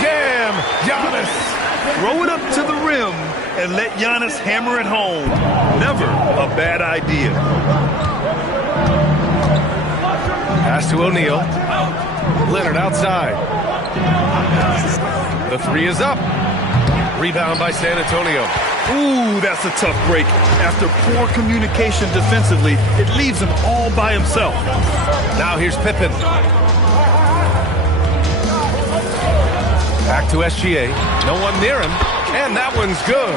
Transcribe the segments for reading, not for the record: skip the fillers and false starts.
jam! Giannis! Throw it up to the rim and let Giannis hammer it home. Never a bad idea. Pass to O'Neal. Leonard outside. The three is up. Rebound by San Antonio. Ooh, that's a tough break. After poor communication defensively, it leaves him all by himself. Now here's Pippen. Back to SGA. No one near him. And that one's good.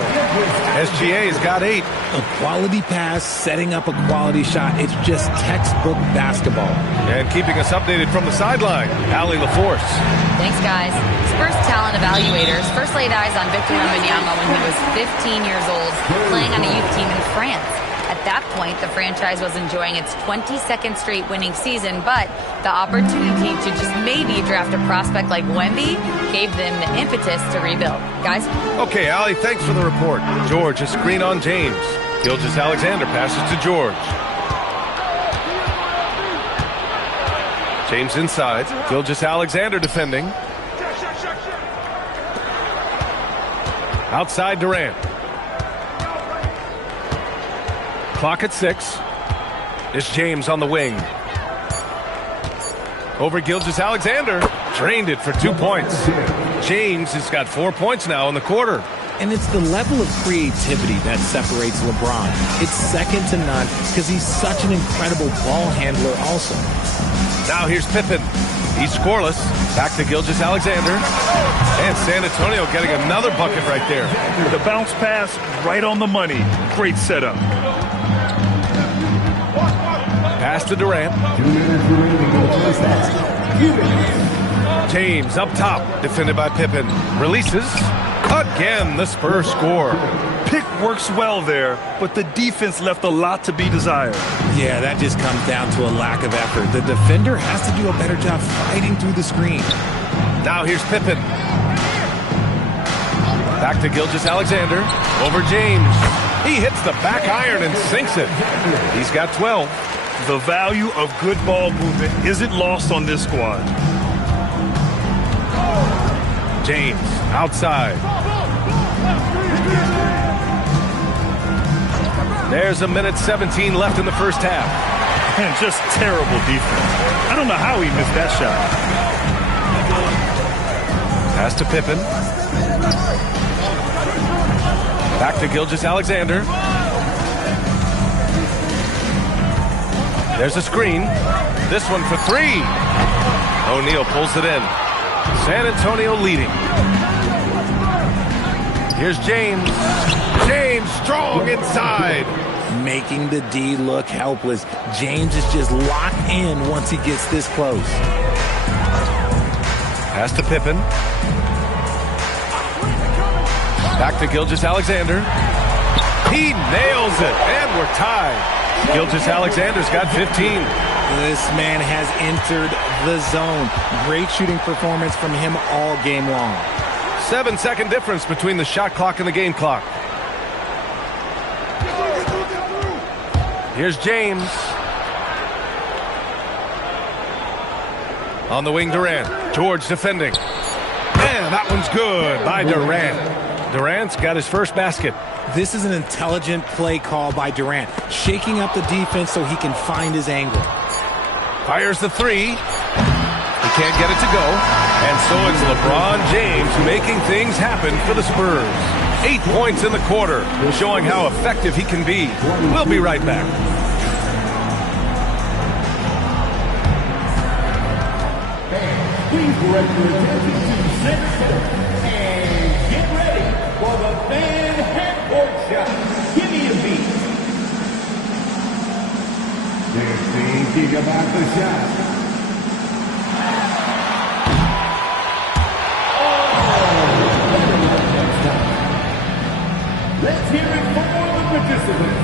SGA's got 8. A quality pass, setting up a quality shot. It's just textbook basketball. And keeping us updated from the sideline, Allie LaForce. Thanks, guys. Spurs talent evaluators first laid eyes on Victor Wembanyama when he was 15 years old, playing on a youth team in France. At that point, the franchise was enjoying its 22nd straight winning season, but the opportunity to just maybe draft a prospect like Wemby gave them the impetus to rebuild. Guys? Okay, Allie, thanks for the report. George, a screen on James. Gilgeous-Alexander passes to George. James inside. Gilgeous-Alexander defending. Outside Durant. Clock at 6. It's James on the wing. Over Gilgeous-Alexander. Drained it for 2 points. James has got 4 points now in the quarter. And it's the level of creativity that separates LeBron. It's second to none because he's such an incredible ball handler also. Now here's Pippen. He's scoreless. Back to Gilgeous-Alexander. And San Antonio getting another bucket right there. The bounce pass right on the money. Great setup. Pass to Durant. James up top. Defended by Pippen. Releases. Again, the Spurs score. Pick works well there, but the defense left a lot to be desired. Yeah, that just comes down to a lack of effort. The defender has to do a better job fighting through the screen. Now here's Pippen. Back to Gilgeous-Alexander. Over James. He hits the back iron and sinks it. He's got 12. The value of good ball movement isn't lost on this squad. James outside. There's a minute 17 left in the first half. And just terrible defense. I don't know how he missed that shot. Pass to Pippen. Back to Gilgeous-Alexander. There's a screen. This one for 3. O'Neal pulls it in. San Antonio leading. Here's James. James strong inside. Making the D look helpless. James is just locked in once he gets this close. Pass to Pippen. Back to Gilgeous-Alexander. He nails it, and we're tied. Gilgeous-Alexander's got 15. This man has entered the zone. Great shooting performance from him all game long. 7-second difference between the shot clock and the game clock. Here's James. On the wing, Durant. George defending. And that one's good by Durant. Durant's got his first basket. This is an intelligent play call by Durant, shaking up the defense so he can find his angle. Fires the 3. He can't get it to go. And so it's LeBron James making things happen for the Spurs. 8 points in the quarter, showing how effective he can be. We'll be right back. Please direct your attention to center and get ready for the fan half-court shot. Give me a beat. They're thinking about the shot. Let's hear it for the participants.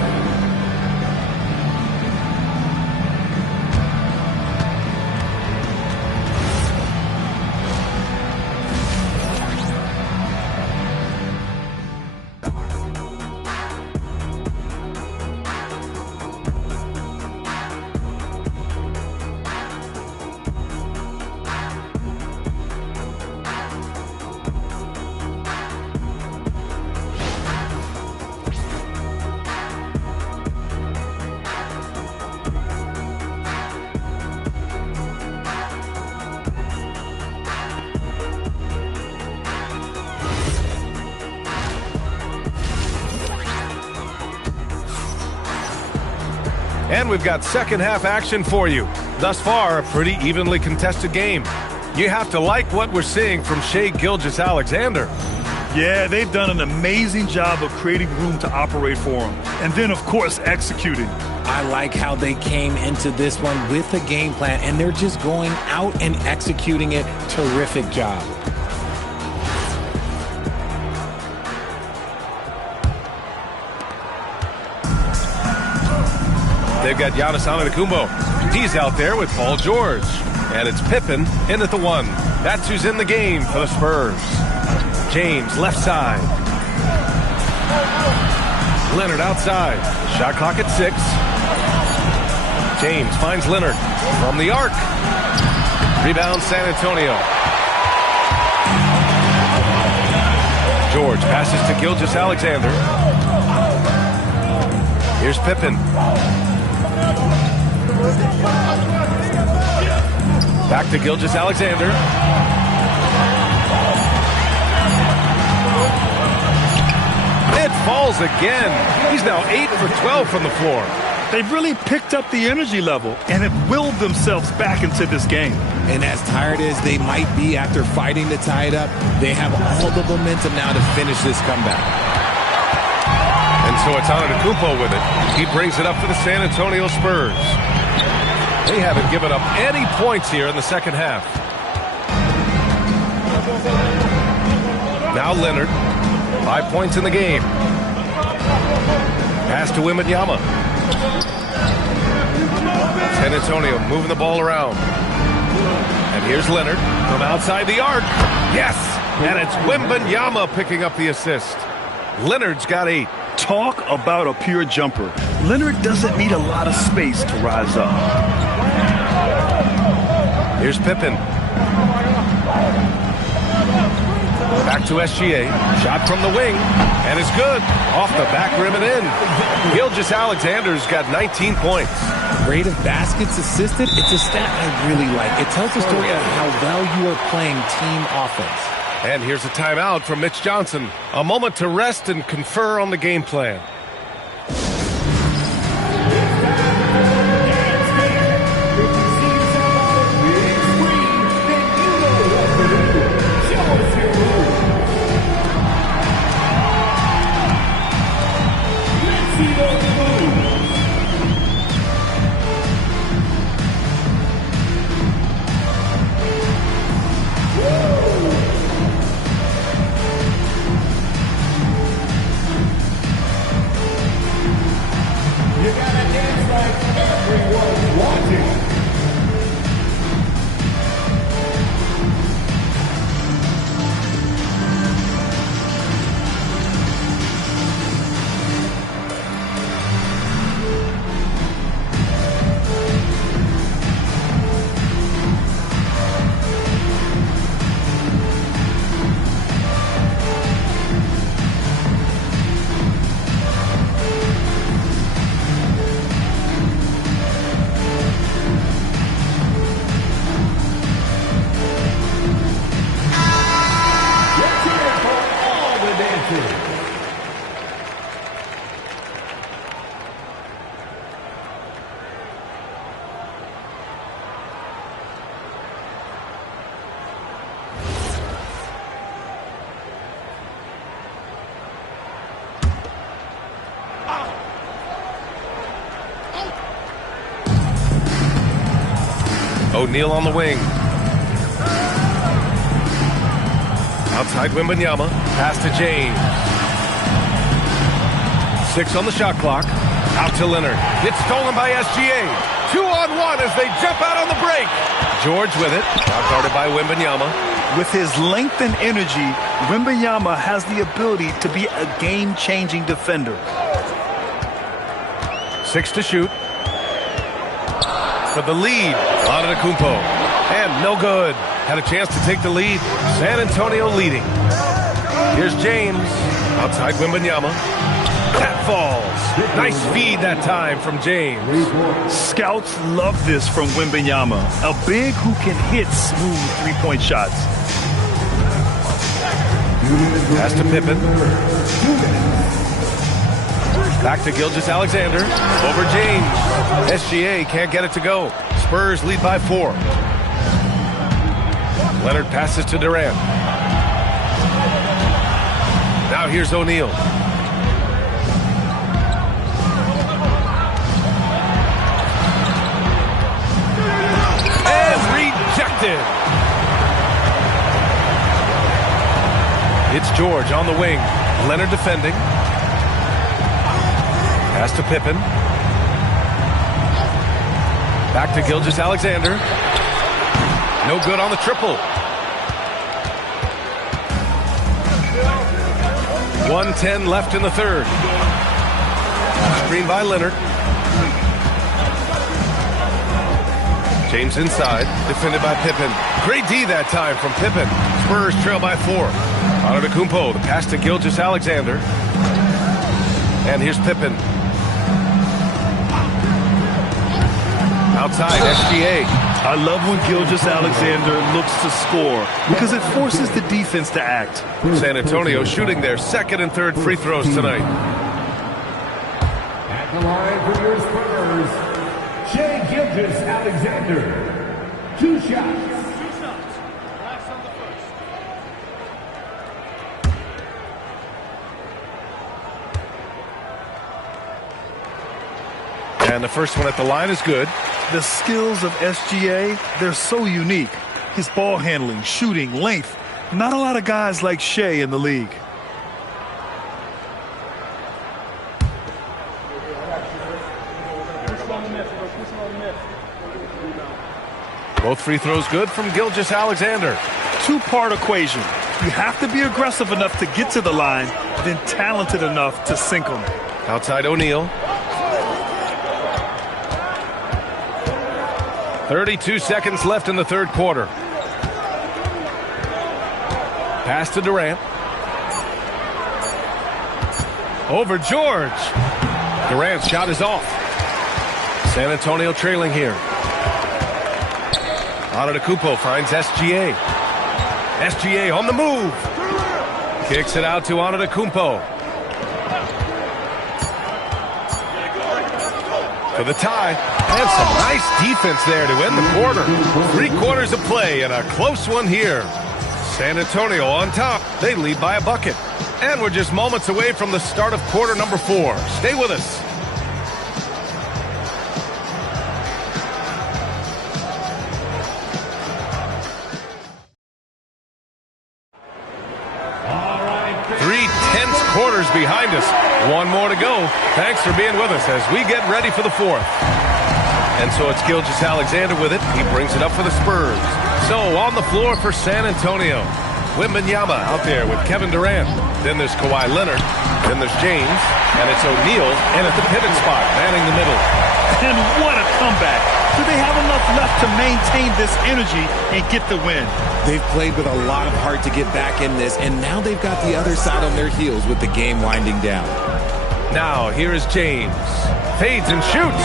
And we've got second half action for you. Thus far, a pretty evenly contested game. You have to like what we're seeing from Shai Gilgeous-Alexander. Yeah, they've done an amazing job of creating room to operate for him. And then, of course, executing. I like how they came into this one with a game plan, and they're just going out and executing it. Terrific job. They've got Giannis Antetokounmpo. He's out there with Paul George. And it's Pippen in at the 1. That's who's in the game for the Spurs. James left side. Leonard outside. Shot clock at 6. James finds Leonard from the arc. Rebound San Antonio. George passes to Gilgeous-Alexander. Here's Pippen. Back to Gilgeous-Alexander. It falls again. He's now 8 for 12 from the floor. They've really picked up the energy level and have willed themselves back into this game. And as tired as they might be after fighting to tie it up, they have all the momentum now to finish this comeback. And so it's Antetokounmpo with it. He brings it up for the San Antonio Spurs. They haven't given up any points here in the second half. Now Leonard. 5 points in the game. Pass to Wembanyama. San Antonio moving the ball around. And here's Leonard from outside the arc. Yes! And it's Wembanyama picking up the assist. Leonard's got 8. Talk about a pure jumper. Leonard doesn't need a lot of space to rise up. Here's Pippen. Back to SGA. Shot from the wing. And it's good. Off the back rim and in. Gilgeous-Alexander's got 19 points. Rate of baskets assisted, it's a stat I really like. It tells the story of how well you are playing team offense. And here's a timeout from Mitch Johnson. A moment to rest and confer on the game plan. O'Neal on the wing. Outside Wembanyama. Pass to James. 6 on the shot clock. Out to Leonard. It's stolen by SGA. 2-on-1 as they jump out on the break. George with it. Out guarded by Wembanyama. With his length and energy, Wembanyama has the ability to be a game-changing defender. 6 to shoot. For the lead, Antetokounmpo. And no good. Had a chance to take the lead. San Antonio leading. Here's James. Outside Wembanyama. That falls. Nice feed that time from James. Scouts love this from Wembanyama. A big who can hit smooth three-point shots. Pass to Pippen. Back to Gilgeous-Alexander. Over James. SGA can't get it to go. Spurs lead by 4. Leonard passes to Durant. Now here's O'Neal. And rejected. It's George on the wing. Leonard defending. Pass to Pippen. Back to Gilgeous-Alexander. No good on the triple. 1:10 left in the third. Screen by Leonard. James inside, defended by Pippen. Great D that time from Pippen. Spurs trail by 4. Antetokounmpo, the pass to Gilgeous-Alexander. And here's Pippen. Outside, SGA. I love when Gilgeous-Alexander looks to score because it forces the defense to act. San Antonio shooting their second and third free throws tonight. At the line for your Spurs, Shai Gilgeous-Alexander. 2 shots. And the first one at the line is good. The skills of SGA, they're so unique. His ball handling, shooting, length. Not a lot of guys like Shai in the league. Both free throws good from Gilgeous-Alexander. Two-part equation. You have to be aggressive enough to get to the line, then talented enough to sink them. Outside O'Neal. 32 seconds left in the third quarter. Pass to Durant. Over George. Durant's shot is off. San Antonio trailing here. Antetokounmpo finds SGA. SGA on the move. Kicks it out to Antetokounmpo. For the tie. And some nice defense there to end the quarter. 3 quarters of play and a close one here. San Antonio on top. They lead by a bucket. And we're just moments away from the start of quarter number 4. Stay with us. Three tense quarters behind us. One more to go. Thanks for being with us as we get ready for the 4th. And so it's Gilgeous-Alexander with it. He brings it up for the Spurs. So on the floor for San Antonio. Wembanyama out there with Kevin Durant. Then there's Kawhi Leonard. Then there's James. And it's O'Neal. And at the pivot spot, manning the middle. And what a comeback. Do they have enough left to maintain this energy and get the win? They've played with a lot of heart to get back in this, and now they've got the other side on their heels with the game winding down. Now here is James. Fades and shoots.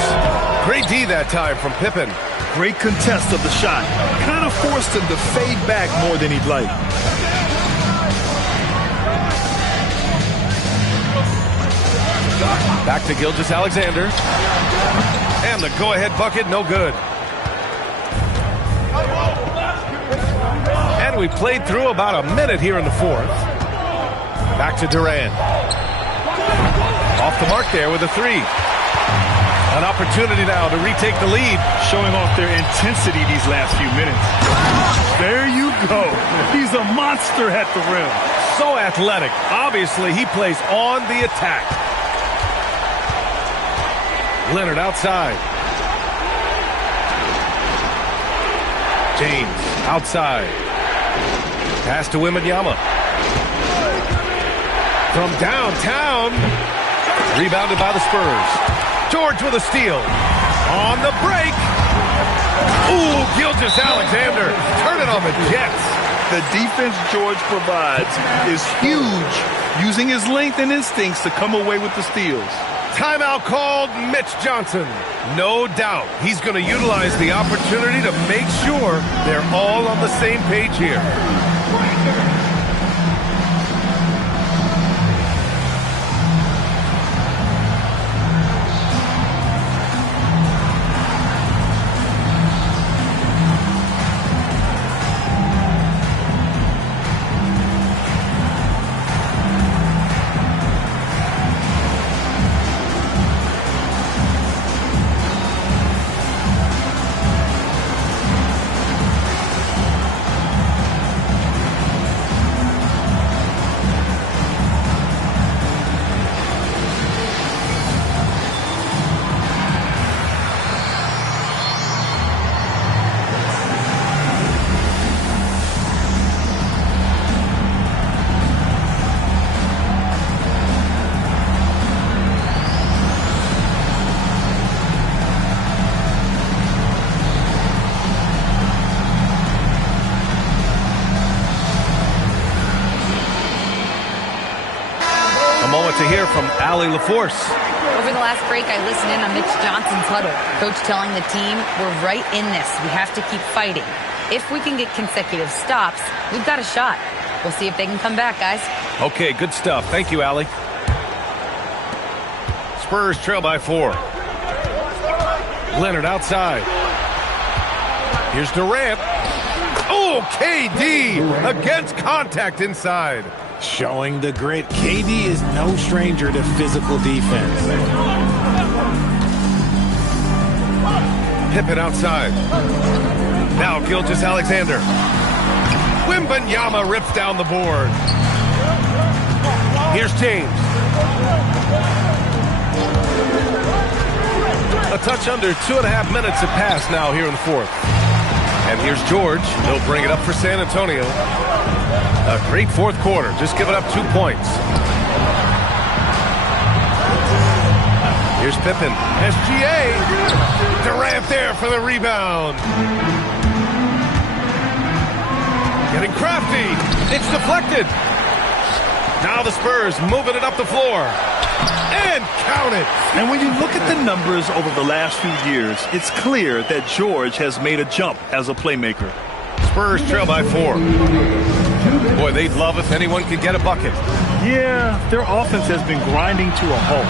Great D that time from Pippen. Great contest of the shot. Kind of forced him to fade back more than he'd like. Back to Gilgeous-Alexander. And the go-ahead bucket, no good. And we played through about a minute here in the 4th. Back to Durant. Off the mark there with a 3. An opportunity now to retake the lead. Showing off their intensity these last few minutes. There you go. He's a monster at the rim. So athletic. Obviously, he plays on the attack. Leonard outside. James outside. Pass to Wembanyama. From downtown. Rebounded by the Spurs. George with a steal. On the break. Ooh, Gilgeous-Alexander turning on the Jets. The defense George provides is huge, using his length and instincts to come away with the steals. Timeout called. Mitch Johnson. No doubt he's going to utilize the opportunity to make sure they're all on the same page here. what to hear from Allie LaForce. Over the last break, I listened in on Mitch Johnson's huddle. Coach telling the team, we're right in this. We have to keep fighting. If we can get consecutive stops, we've got a shot. We'll see if they can come back, guys. Okay, good stuff. Thank you, Allie. Spurs trail by 4. Leonard outside. Here's Durant. Oh, KD against contact inside. Showing the grit. KD is no stranger to physical defense. Pippen outside. Now Gilgeous-Alexander. Wembanyama rips down the board. Here's James. A touch under 2.5 minutes have passed now here in the fourth. And here's George. He'll bring it up for San Antonio. A great fourth quarter. Just giving up 2 points. Here's Pippen. SGA. Durant there for the rebound. Getting crafty. It's deflected. Now the Spurs moving it up the floor. And count it. And when you look at the numbers over the last few years, it's clear that George has made a jump as a playmaker. Spurs trail by 4. Boy, they'd love if anyone could get a bucket. Yeah, their offense has been grinding to a halt.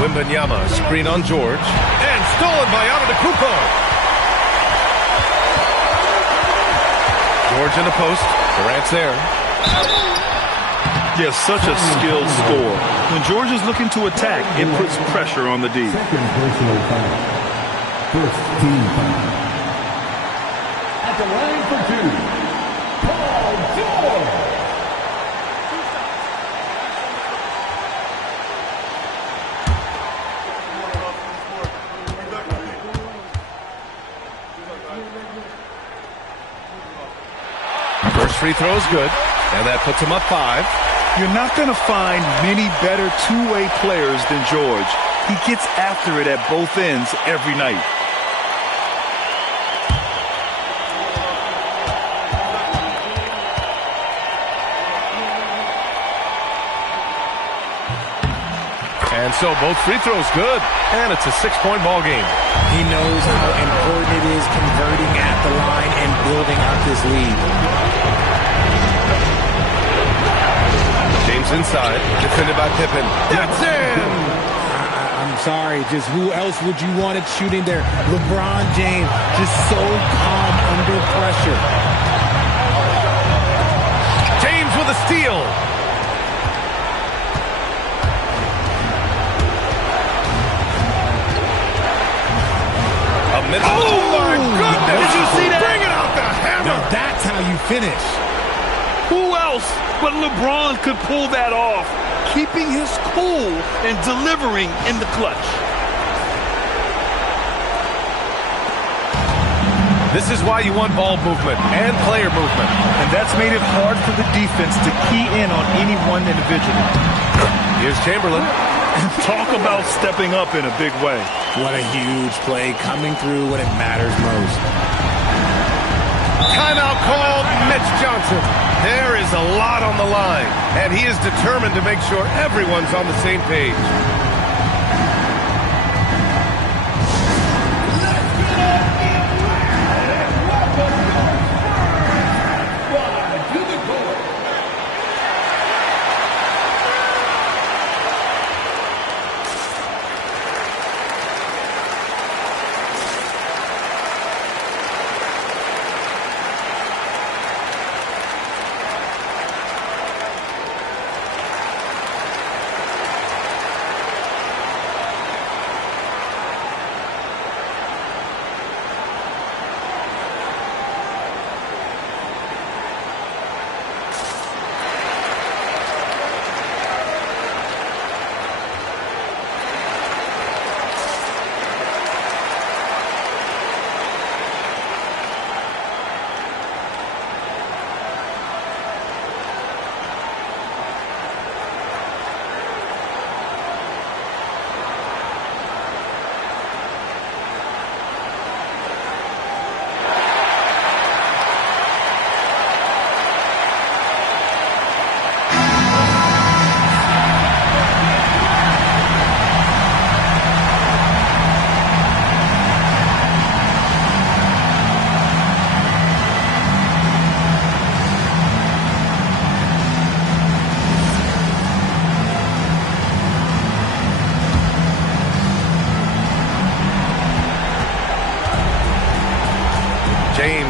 Wembanyama, screen on George. And stolen by Antetokounmpo. George in the post. Durant's there. Yes, such a skilled scorer. When George is looking to attack, it puts pressure on the D. Second personal foul. First team foul. At the line for 2, Paul George. First free throw is good. And that puts him up 5. You're not going to find many better two-way players than George. He gets after it at both ends every night. And so both free throws good. And it's a 6-point ball game. He knows how important it is converting at the line and building out this lead. James inside, defended by Pippen. That's in! I'm sorry, just who else would you want it shooting there? LeBron James, just so calm under pressure. James with a steal. A minute. Oh, my goodness! Did you see that? Bring it out the hammer! Now that's how you finish. Who else but LeBron could pull that off, keeping his cool and delivering in the clutch? This is why you want ball movement and player movement. And that's made it hard for the defense to key in on any one individual. Here's Chamberlain. Talk about stepping up in a big way. What a huge play coming through when it matters most. Timeout called. Mitch Johnson. There is a lot on the line, and he is determined to make sure everyone's on the same page.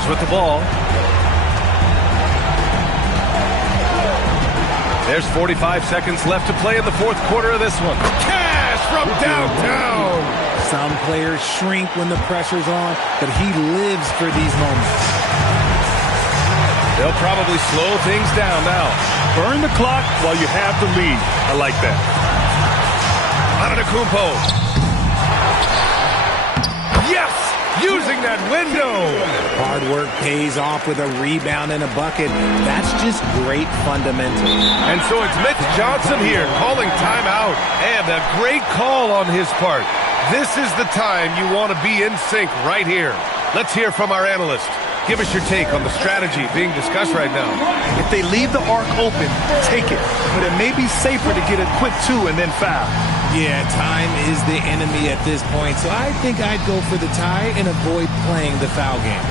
with the ball. There's 45 seconds left to play in the fourth quarter of this one. Cash from downtown. Some players shrink when the pressure's on, but he lives for these moments. They'll probably slow things down now. Burn the clock while you have the lead. I like that. Antetokounmpo. Yes! Using that window. Hard work pays off with a rebound and a bucket. That's just great fundamentals. And so it's Mitch Johnson here calling timeout. And a great call on his part. This is the time you want to be in sync right here. Let's hear from our analyst. Give us your take on the strategy being discussed right now. If they leave the arc open, take it. But it may be safer to get a quick two and then foul. Yeah, time is the enemy at this point, so I think I'd go for the tie and avoid playing the foul game.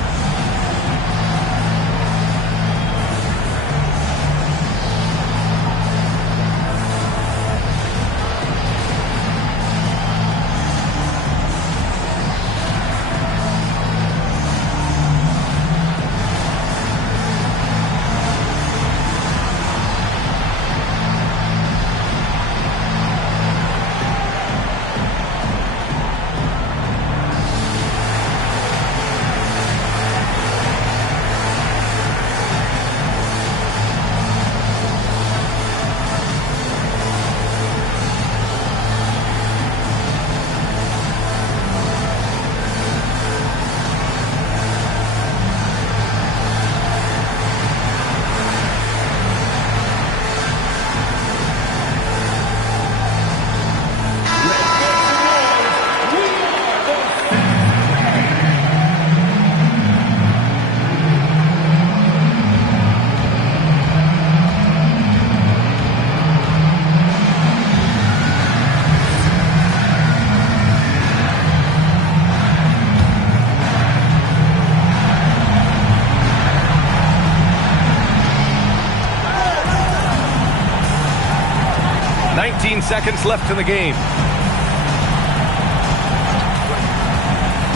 Seconds left in the game.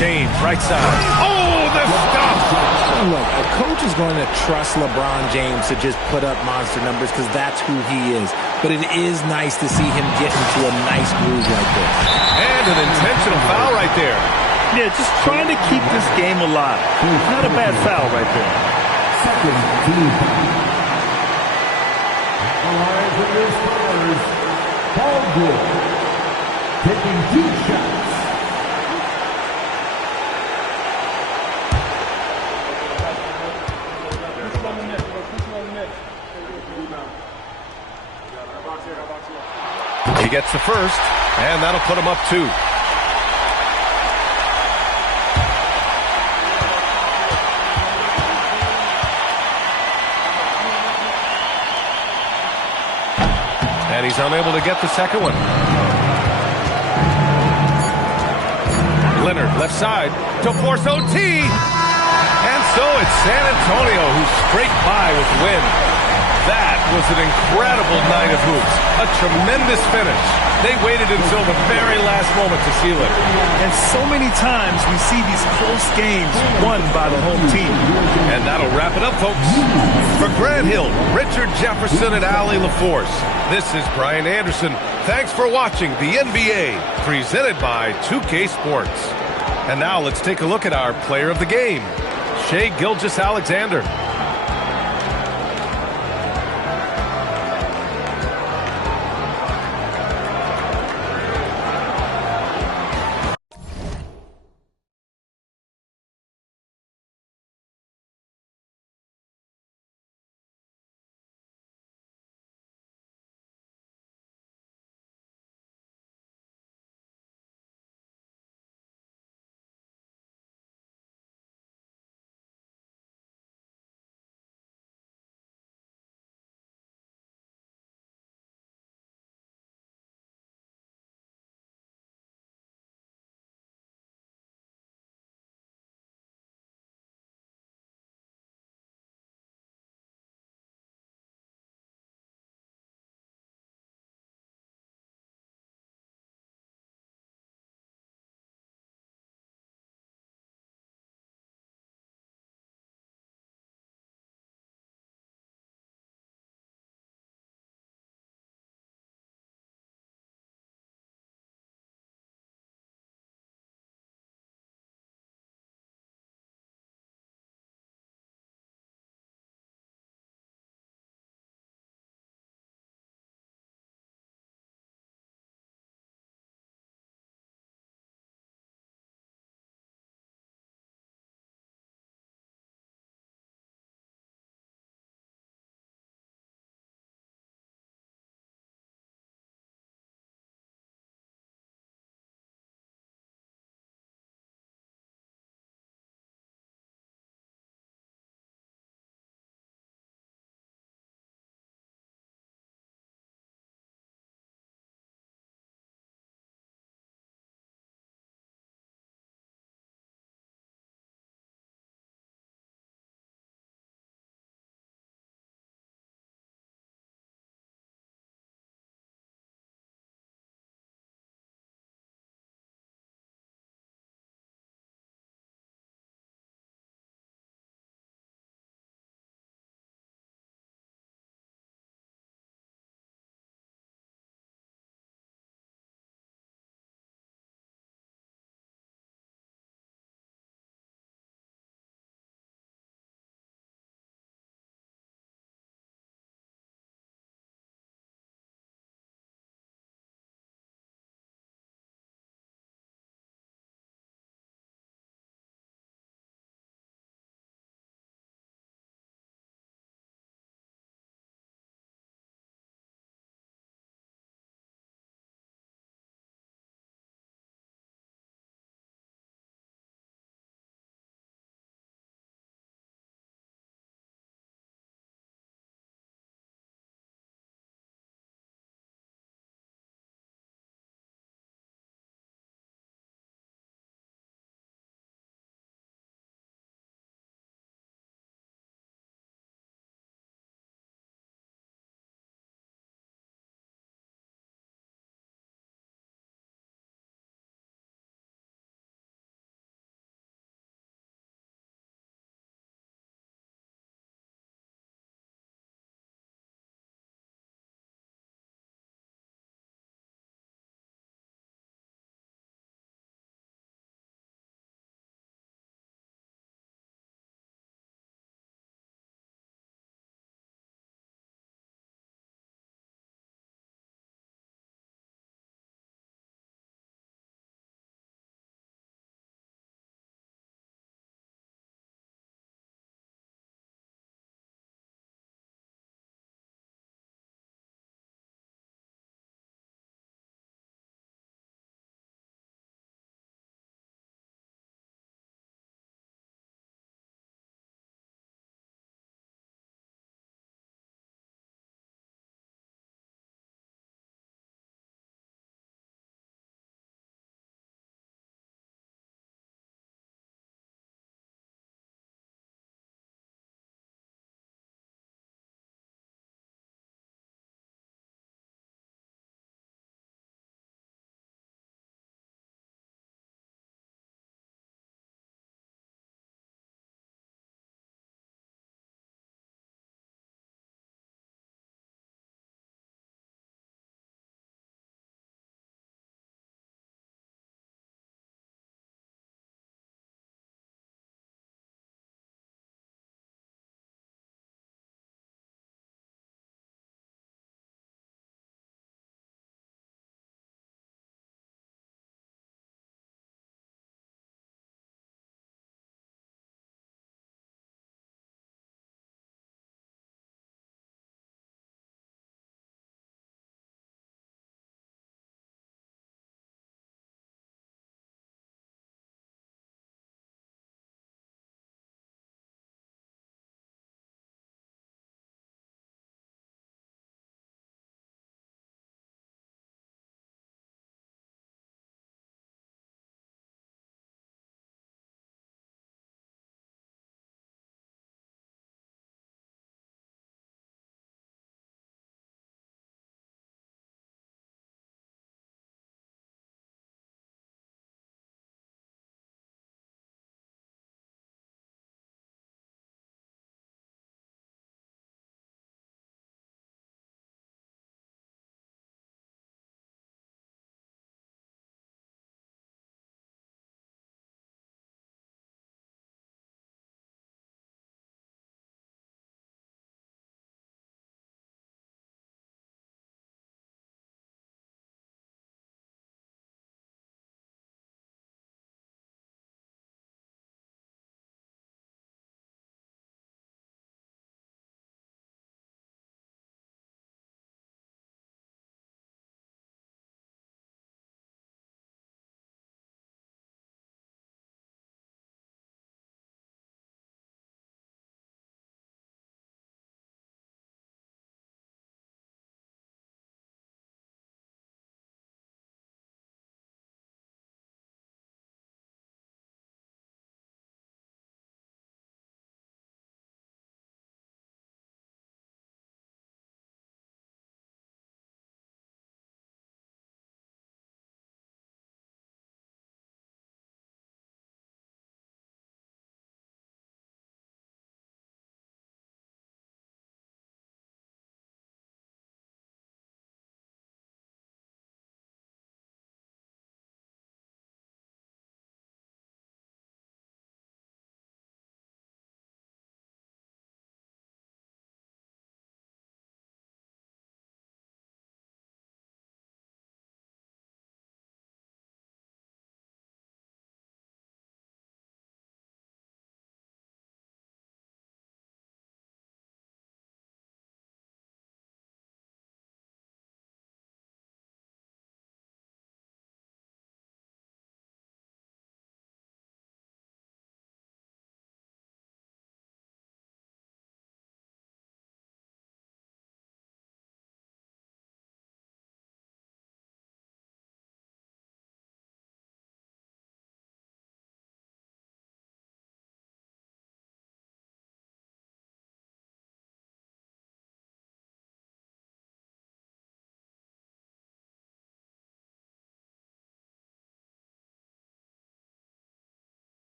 James, right side. Oh, the stop! Look, a coach is going to trust LeBron James to just put up monster numbers because that's who he is. But it is nice to see him get into a nice groove like this. And an intentional foul right there. Yeah, just trying to keep this game alive. Not a bad foul right there. Second team. Alive for your Spurs. Paul George taking 2 shots. He gets the first, and that'll put him up 2. And he's unable to get the second one. Leonard, left side, to force OT. And so it's San Antonio who scraped by with the win. That was an incredible night of hoops. A tremendous finish. They waited until the very last moment to seal it. And so many times we see these close games won by the home team. And that'll wrap it up, folks. For Grant Hill, Richard Jefferson, and Allie LaForce, this is Brian Anderson. Thanks for watching the NBA, presented by 2K Sports. And now let's take a look at our player of the game, Shai Gilgeous-Alexander.